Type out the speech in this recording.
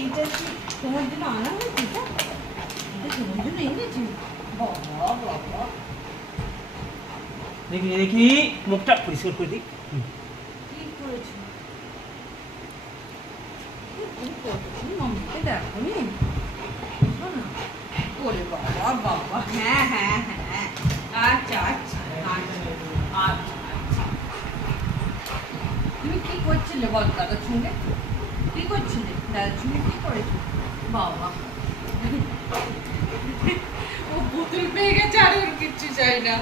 এইটা কি তোমার জন্য আনা হয়েছে? এটা তোমার জন্য এনেছি? বাবা বাবা, দেখি দেখি মুখটা পরিষ্কার করে দিই। কি করেছো? মাম্মাকে দেখো নি? না ওরে বাবা বাবা, হ্যাঁ হ্যাঁ হ্যাঁ, আচ্ছা আচ্ছা আচ্ছা আচ্ছা। তুমি কি করছিলে বল দাদার সঙ্গে? কি করছিলে দাদার সঙ্গে? কি করেছো বাবা? ও পুতুল পেয়ে গেছে, আর ওর কিচ্ছু চাই না।